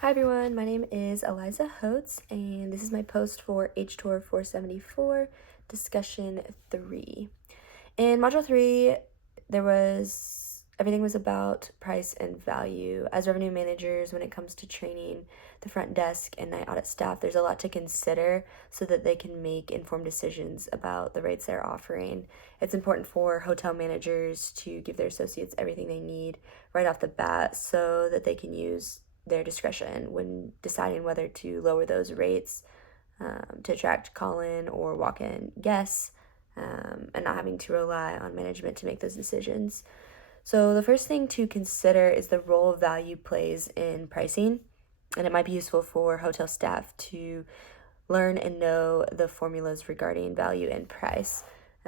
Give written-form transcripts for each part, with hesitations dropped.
Hi everyone, my name is Eliza Holtz, and this is my post for HTOR 474, discussion 3. In module 3, everything was about price and value. As revenue managers, when it comes to training the front desk and night audit staff, there's a lot to consider so that they can make informed decisions about the rates they're offering. It's important for hotel managers to give their associates everything they need right off the bat so that they can use their discretion when deciding whether to lower those rates to attract call-in or walk-in guests, and not having to rely on management to make those decisions. So the first thing to consider is the role value plays in pricing, and it might be useful for hotel staff to learn and know the formulas regarding value and price.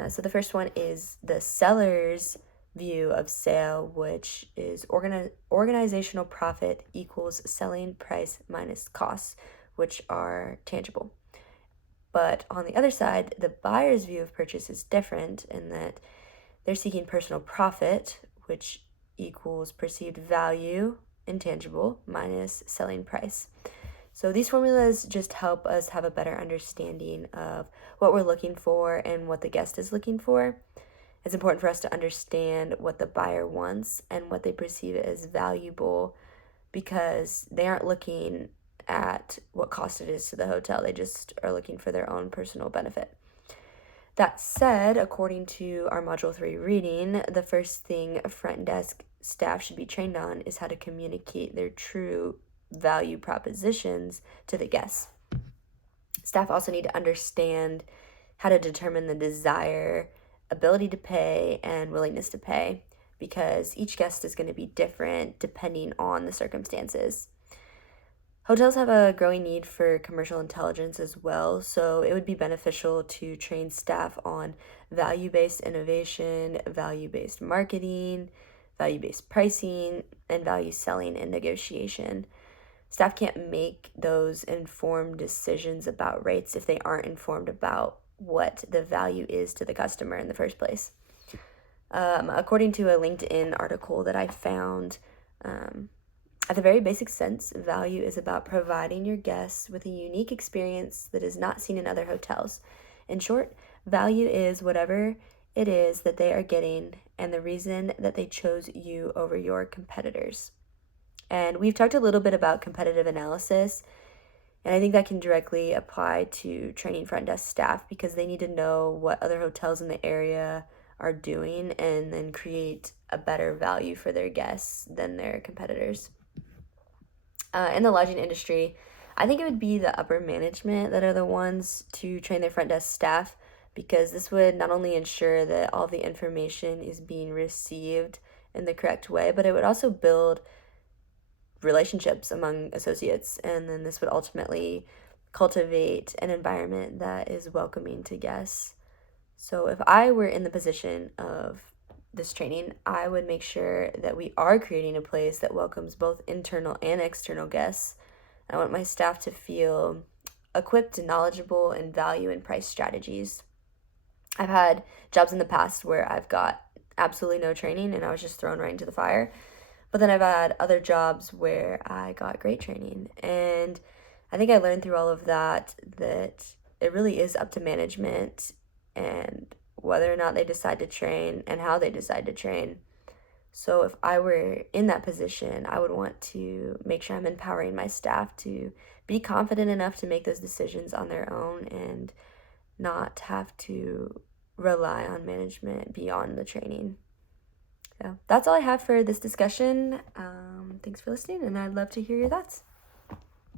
So the first one is the seller's view of sale, which is organizational profit equals selling price minus costs, which are tangible. But on the other side, the buyer's view of purchase is different in that they're seeking personal profit, which equals perceived value, intangible, minus selling price. So these formulas just help us have a better understanding of what we're looking for and what the guest is looking for. It's important for us to understand what the buyer wants and what they perceive as valuable, because they aren't looking at what cost it is to the hotel. They just are looking for their own personal benefit. That said, according to our Module 3 reading, the first thing front desk staff should be trained on is how to communicate their true value propositions to the guests. Staff also need to understand how to determine the desire, ability to pay, and willingness to pay, because each guest is going to be different depending on the circumstances. Hotels have a growing need for commercial intelligence as well, so it would be beneficial to train staff on value-based innovation, value-based marketing, value-based pricing, and value selling and negotiation. Staff can't make those informed decisions about rates if they aren't informed about what the value is to the customer in the first place. According to a LinkedIn article that I found, at the very basic sense, value is about providing your guests with a unique experience that is not seen in other hotels. In short, value is whatever it is that they are getting and the reason that they chose you over your competitors. And we've talked a little bit about competitive analysis, and I think that can directly apply to training front desk staff, because they need to know what other hotels in the area are doing and then create a better value for their guests than their competitors. In the lodging industry, I think it would be the upper management that are the ones to train their front desk staff, because this would not only ensure that all the information is being received in the correct way, but it would also build relationships among associates, and then this would ultimately cultivate an environment that is welcoming to guests. So if I were in the position of this training, I would make sure that we are creating a place that welcomes both internal and external guests. I want my staff to feel equipped and knowledgeable in value and price strategies. I've had jobs in the past where I've got absolutely no training and I was just thrown right into the fire. But then I've had other jobs where I got great training. And I think I learned through all of that it really is up to management and whether or not they decide to train and how they decide to train. So if I were in that position, I would want to make sure I'm empowering my staff to be confident enough to make those decisions on their own and not have to rely on management beyond the training. So that's all I have for this discussion. Thanks for listening, and I'd love to hear your thoughts.